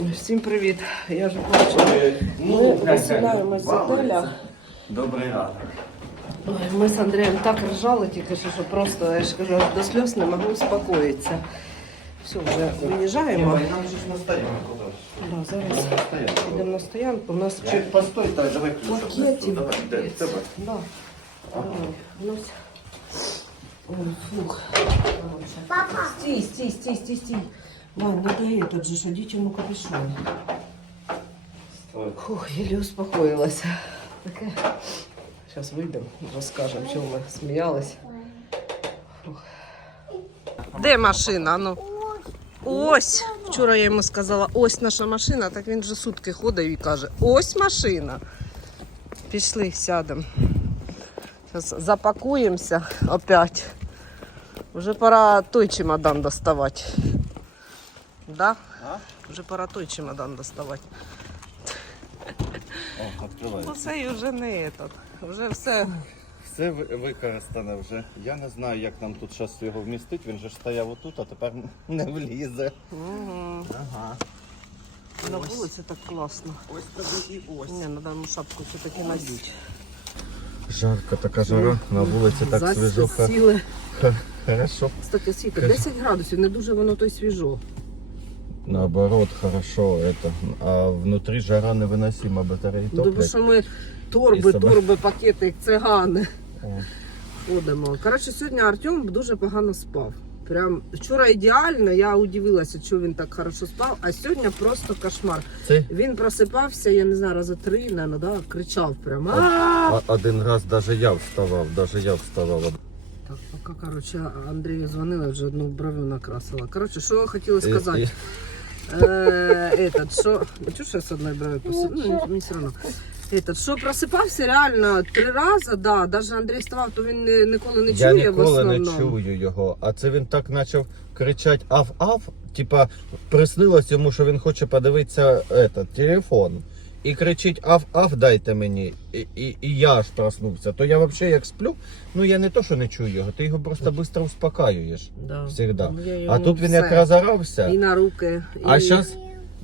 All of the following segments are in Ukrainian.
Всім привіт. Я вже бачила. Ми виселяємось з готеля. Добрий ранок. Ой, Ми з Андрієм так ржали тільки що, що просто, я ж кажу, до сльоз не можу успокоїтися. Все, вже виїжджаємо. Нам же ж на стоянку. Да, зараз йдемо на стоянку. У нас Чуть постой, так, давай ключ. пакетів. Давай, де, в тебе? Да. Давай, у нас... Ой, фух. Папа! Стій, стій, стій, стій, стій. Вань, надо этот же, что дитину капюшон. Стой. Фух, еле успокоилась. Таке. Сейчас выйдем, розкажемо, чому ми сміялись. Фух. Де машина? Ну? Ось. Вчора я йому сказала, ось наша машина, так він вже сутки ходить і каже, ось машина. Пішли, сядемо. Зараз запакуємося опять. Вже пора той чемодан доставати. Да? А? Вже пора той чемодан доставати. О, відкривай. Оце і вже не этот. Вже все. Все використане вже. Я не знаю, як нам тут зараз його вмістить. Він же ж стояв отут, а тепер не влізе. Угу. Ага. На вулиці так класно. Ось тобі і ось. Ні, треба йому шапку все-таки надіть. Жарко така жара, на вулиці так свіжо. Хорошо. Кстати, світа, 10 градусів, не дуже воно то й свіжо. Наоборот, хорошо это. А внутри жара невыносима, батареї Ну, Тому топлять. що ми торби, себе. торби, пакети, як цигани О, ходимо. Коротше, сьогодні Артем дуже погано спав. Прям вчора ідеально, я удивилася, що він так хорошо спав, а сьогодні просто кошмар. Це Він просипався, я не знаю, рази три, наверное, да, кричав прямо. Один раз даже я вставав, даже я вставав. Так, поки, коротше, Андрію дзвонила, вже одну бровю накрасила. Коротше, що я хотіла І- сказати. і- Э, этот, что... Чуть что с одной бровью посып... Ну, не, все равно. Этот, що просипався реально три рази, да, даже Андрій вставав, то він не, ніколи не Я чує в ніколи не основному. чую його. А це він так почав кричати ав-ав. Типа приснилось йому, що він хоче подивитися этот, телефон. І кричить ав-ав, дайте мені. І, і, і я аж проснувся. То я взагалі як сплю, ну я не то, що не чую його, ти його просто швидко успокаюєш. Да. Всегда. Ну, А тут він все. як розорався. І на руки. А і... зараз,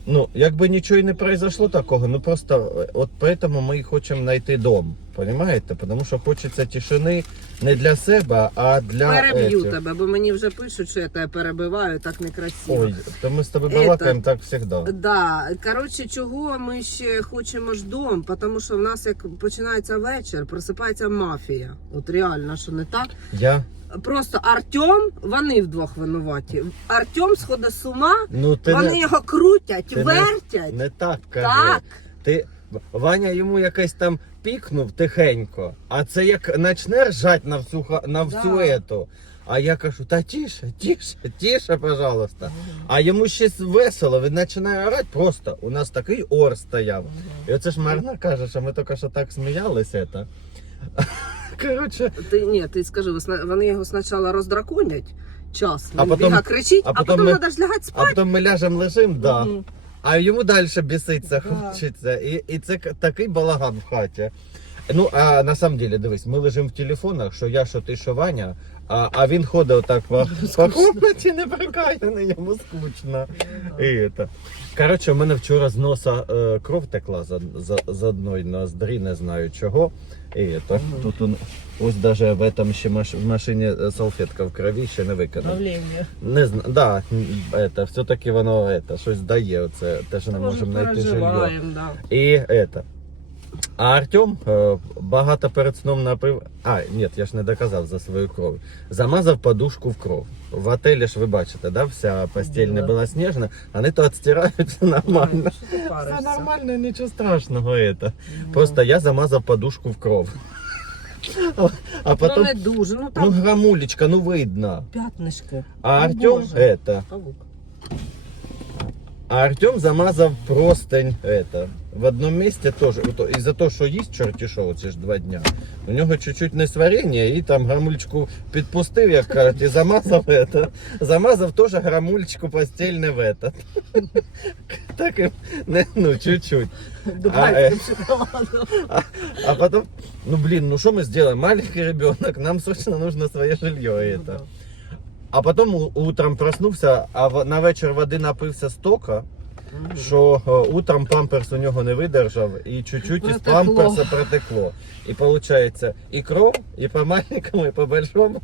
ну, якби нічого і не произошло такого, ну просто е, от тому ми і хочемо знайти дом. Понимаєте? Тому що хочеться тишини не для себе, а для. Переб'ю етих. тебе, бо мені вже пишуть, що я тебе перебиваю, так некрасиво. Ой, то ми з тобою Это- балакаємо так завжди. Да, коротше, чого ми ще хочемо ж дом, тому що в нас як починається вечір, просипається мафія. От реально, що не так. Я. Просто Артем, вони вдвох винуваті. Артем сходить з ума, Ну ти вони не, його крутять, ти вертять. не так кажи. Так. Ти Ваня йому якось там пікнув тихенько, а це як почне ржать на всю ха- на всю Да. ету. А я кажу, та тише, тише, тише, пожалуйста. А йому ще весело, він починає орати просто. У нас такий ор стояв. І оце ж Марна каже, що ми тільки що так сміялися. Це. Коротше, Ти ні, ти скажи, ви сна- вони його спочатку роздраконять час, А він потім- біга кричить, а а, потім потім ми- треба ж лягати а спати. потім ми ляжемо лежимо, да. Мгм. А йому далі біситься хочеться. І, і це такий балаган в хаті. Ну, а на самом деле, дивись, ми лежимо в телефонах, що я, що ти, що Ваня, а, а він ходить отак по, по комнаті неприкаяний, йому скучно. І это. Коротше, у мене вчора з носа е, кров текла з, з, з одної ноздрі, не знаю чого. І это. Тут он, ось даже в этом ще маш, в машині е, салфетка в крові ще не виконав. Давлення. Не знаю, да, это, все-таки воно это, щось дає, оце, те, що не можемо знайти жилье. Переживаємо, да. І это. А Артем е, багато перед сном напив. А, ні, я ж не доказав за свою кров. Замазав подушку в кров. В отелі ж ви бачите, да, вся постель не Да. була сніжна, вони то відстираються нормально. Що ти Все паришся? нормально, нічого страшного. Это. Просто я замазав подушку в кров. А Ну потом, не дуже, ну ну там грамулечка, ну видно. п'ятнишки. А Ну, Артем Боже. это. Павук. А Артем замазав простынь это, в одному місці теж. Ото, Із-за того, що їсть чорті що, ці ж два дня. У нього чуть-чуть несварення і там грамульчику підпустив, як кажуть, і замазав это. Замазав теж грамульчику постільне в этот. Так і, не, ну, чуть-чуть. Дубайським шоколадом. А потом, ну блин, ну что мы сделаем? Маленький ребенок, нам срочно нужно свое жилье. Ну, Это. да. А потом у- утром проснулся, а в- на вечір води напився стока. Що е, утром памперс у нього не видержав і чуть-чуть із Протекло. памперса протекло. І виходить, і кров, і по маленькому, і по большому,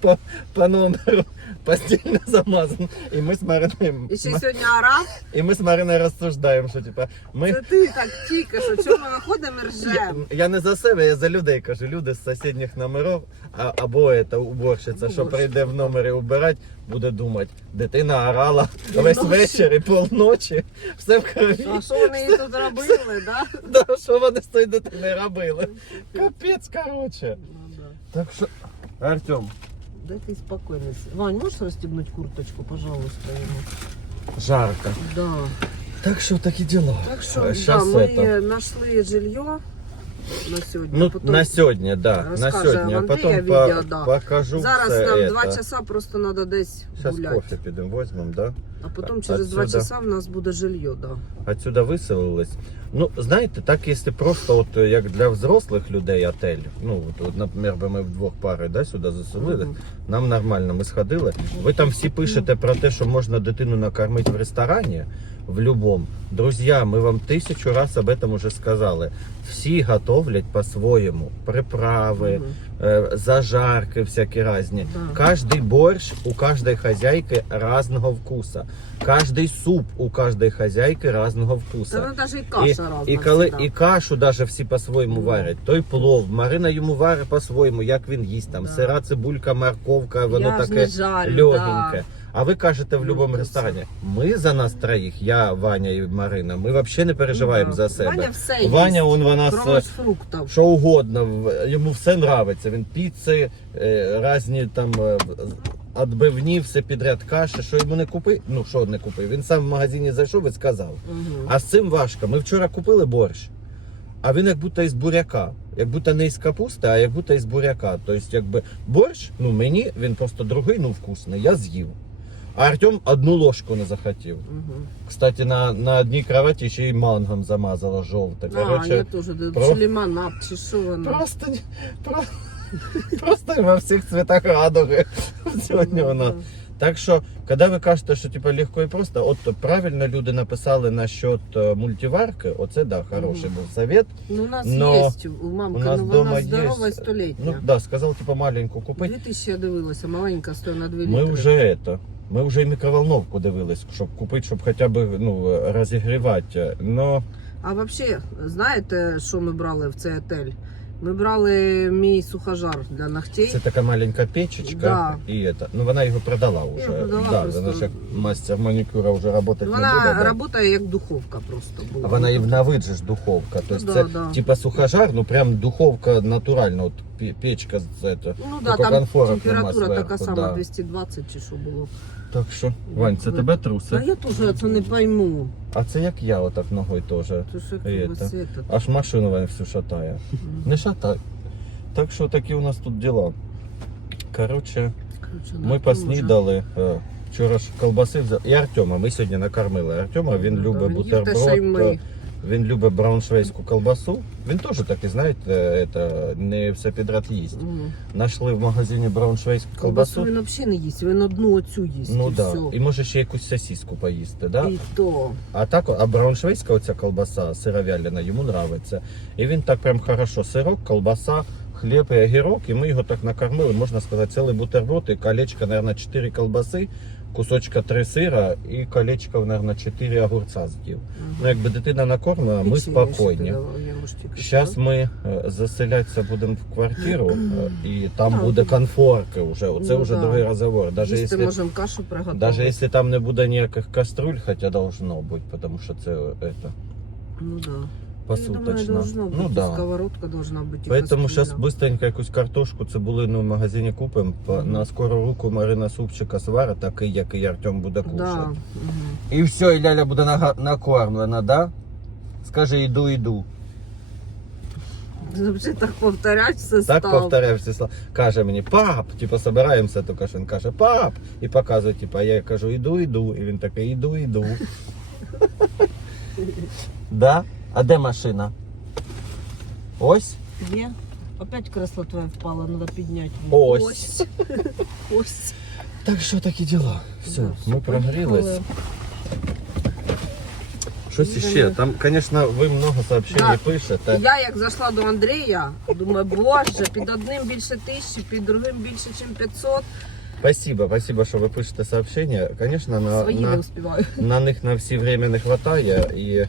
по, по номеру постільно замазан. І ми з Мариною, І ще сьогодні орав. і ми з Мариною розсуждаємо, що типа ми. Це ти так тільки, що чому ми виходимо і Я, ржемо. я не за себе, я за людей кажу. Люди з сусідніх номерів, а, або це уборщиця, що Уборщиця. прийде в номері убирати, буде думати, дитина орала весь Півночі. вечір і полночі, все в крові. А що вони їй тут робили, да? Да, що вони з тою дитиною робили? Капець, короче. Ну, да. Так що, Артем, Дай ты спокойно. с- Вань, можешь расстегнуть курточку, пожалуйста, ему? жарко. Да. Так що такі діла. Так что, А, да, щас мы это. нашли жилье на сегодня. Ну, Потом- на сьогодні, да, на Розкаже сьогодні. А вам потім Андрія по, да. покажу Зараз все нам это. два часа просто надо десь Зараз кофе підемо, візьмемо, да? А потом через два Отсюда. часа у нас буде жилье, да. Отсюда виселились. Ну, знаєте, так, якщо просто от е, як для взрослих людей отель, ну, от, от, наприклад, ми вдвох пари да, сюди заселили, Мгм. нам нормально, ми сходили. Ви там всі пишете про те, що можна дитину накормити в ресторані, в любом. Друзі, ми вам тисячу раз об этом уже сказали. Всі готовлять по-своєму. Приправи, е, зажарки всякі різні. Да. Каждый борщ у каждой хозяйки разного вкуса. Каждый суп у каждой хозяйки разного вкуса. Та даже і каша І, разна. і, коли, всегда. і кашу даже всі по-своєму Ну. варять. Той плов, Марина йому варить по-своєму, як він їсть. Там Да. сира, цибулька, морковка, воно Я таке легеньке. А ви кажете в Ну, будь-якому то ресторані, ми за нас троїх, я, Ваня і Марина, ми взагалі не переживаємо Ну, за себе. Ваня все Ваня, он нас кроме е, що угодно, йому все нравиться. Він піци, е, різні там е, відбивні, все підряд каші. Що йому не купив? Ну що не купив? Він сам в магазині зайшов і сказав. Мгм. А з цим важко. Ми вчора купили борщ, а він як будто із буряка. Як будто не із капусти, а як будто із буряка. Тобто, якби борщ, ну мені він просто другий, ну вкусний, я з'їв. А Артем одну ложку не захотів. Мгм. Кстати, на, на одній кроваті ще й мангом замазала жовте. А, я теж. про- Чи лимонад, чи що воно. Просто, про, просто во всіх цветах радуги сьогодні у нас. Так що, коли ви кажете, що типа легко і просто, от правильно люди написали насчет е, мультиварки, оце да, хороший був совет. Ну, у нас Но є у мамки, У нас ну вона здорова і столітня. Ну да, сказав, типа маленьку купити. Дві тисячі я дивилася, маленька стоїть на 2 літри. Ми вже это, ми вже і мікроволновку дивились, щоб купити, щоб хоча б ну, розігрівати. Но А взагалі, знаєте, що ми брали в цей отель? Ми брали мій сухожар для ногтей. це така маленька печечка. Да. І это, ну вона його продала вже. продала да, просто. вона ж як мастер манікюра вже працювати не Вона буде. да. працює як духовка просто була. Вона і на вид же ж духовка. Тобто Да, це да. типа сухожар, ну прям духовка натуральна, от пе- печка з это. Ну да, Тільки там конфорок температура нема така сама, да. 220 чи що було. Так що, Вань, це тебе А труси. я теж це не пойму. А це як я отак ногою теж. Це ж це. ось. Аж машину Вань всю шатає. Не шатай. Так що такі у нас тут діла. Коротше, Короче, ми поснідали. е, Вчора ж колбаси взяли. І Артема. Ми сьогодні накормили Артема. Він любить бутерброд. Він любить брауншвейську колбасу. Він теж такий, знаєте, это, не все підряд їсть. Нашли в магазині брауншвейську Колбасу колбасу. він взагалі не їсть, він одну оцю їсть. Ну і да. все. І може ще якусь сосиску поїсти, да? І то. А так, а брауншвейська оця колбаса сировяльна йому нравиться. І він так прям хорошо. Сирок, колбаса, хліб і огірок. І ми його так накормили, можна сказати, цілий бутерброд і колечко, мабуть, 4 колбаси, кусочка 3 сира і колечко, мабуть, 4 огурця з'їв. Ну, якби дитина накормлена, ми спокійні. Зараз ми е, заселятися будемо в квартиру, е, і там Так. буде конфорки вже. Оце Ну, вже да. другий розговор. Даже Їсти якщо, можемо кашу приготувати. даже якщо там не буде ніяких каструль, хоча должно бути, тому що це, это, Ну да. Я думаю, посуточно. бути. Ну да. Сковородка должна бути. Поэтому кастрюля. быстренько якусь картошку, цибулину в магазині купимо. По- Мгм. На скору руку Марина супчика сварить, такий, який Артем буде кушати. Да. Мгм. І все, і Ляля буде накормлена, да? Скажи, іду, іду. Вже так повторять все Так всі слова. Каже мені, пап, типу, собираємося, то він каже, пап, і показує, типу, я кажу, іду, іду. І він такий, іду, іду. да? А де машина? Ось? Є? Опять кресло твоє впало, треба підняти. Ось. Ось. Ось. Так що такі діла. Все, Да, ми прогрілись. Щось іще. Там, звісно, ви много сообщень Да. пишете. Я як зайшла до Андрія, думаю, боже, під одним більше тисячі, під другим більше, ніж 500. Спасибо, спасибо, що ви пишете сообщення. Звісно, на, Свої не на, успіваю. на них на всі время не хватає. І, е,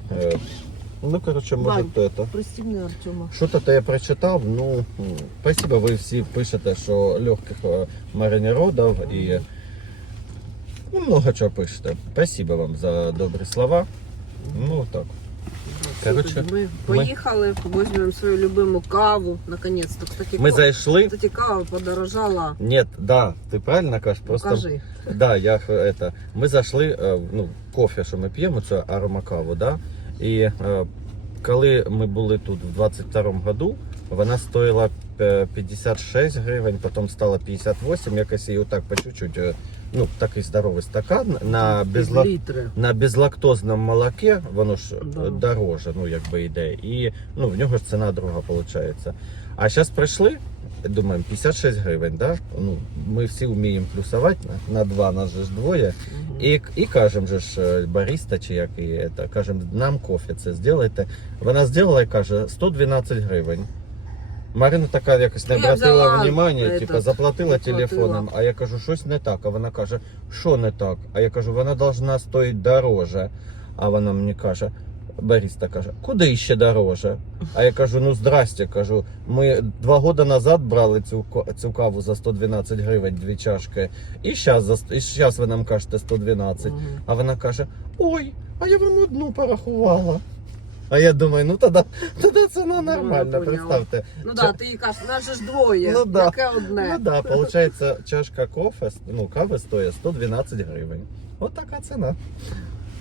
ну, коротше, може, Вань. то это. Пристібни Артема. Що-то я прочитав, ну, спасибо, ви всі пишете, що легких е, маринеродів і ну, много чого пишете. Спасибо вам за добрі слова. Ну, так. Коротше, ми поїхали, візьмемо свою любиму каву. Наконець-то, кстати, Ми зайшли. Кстати, кава подорожала. Нет, да, ти правильно кажеш, просто Покажи. Да, я это. Ми зайшли, е, ну, кофе, що ми п'ємо, це аромакаву, да? І е, коли ми були тут в 22-му году, вона стоїла е, 56 гривень, потім стала 58, якось і отак по чуть-чуть, е, ну, такий здоровий стакан на безла... На безлактозному молоке воно ж е, Да. дороже, ну якби йде. І ну, в нього ж ціна друга виходить. А зараз прийшли, думаємо, 56 гривень, да? ну, ми всі вміємо плюсувати на, на два, нас же ж двоє. І, і кажемо же ж е, бариста, чи як і це, кажемо, нам кофе це зробите. Вона зробила і каже 112 гривень. Марина така якось не обратила внимання, типу, заплатила заплатила. телефоном, а я кажу, щось не так. А вона каже, що не так? А я кажу, вона должна стоїти дороже. А вона мені каже, бариста каже, куди ще дороже? А я кажу, ну здрасте, кажу, ми два роки назад брали цю, цю каву за 112 гривень, дві чашки, і зараз, і зараз ви нам кажете 112. Мгм. А вона каже: Ой, а я вам одну порахувала. А я думаю, ну тоді, тоді ціна нормальна, поняла. представте. Ну Ча- да, ти їй кажеш, нас же ж двоє. Ну да. Яке одне. Ну да, получається, чашка кофе, ну, кави стоїть 112 гривень. От така ціна.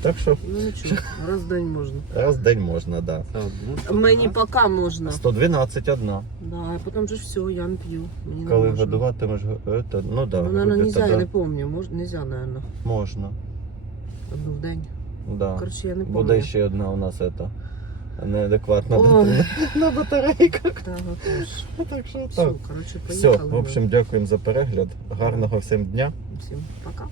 Так що Ну нічого, раз в день можна. раз в день можна, да. Мені поки можна. 112 одна. Да, а потім же ж все, я не п'ю. Мені не Коли можна. годуватимеш, это, ну да, Ну, наверное, нельзя, тоді я не помню. Мож, нельзя, наверное, можна. одну в день. Да. Короче, я не помню. Буде ще одна у нас это, неадекватна Ой. дитина на батарейках. Так, отож. Так що Все, так. короче, Все, поїхали. в общем, дякуємо за перегляд. Гарного всім дня. Всім пока.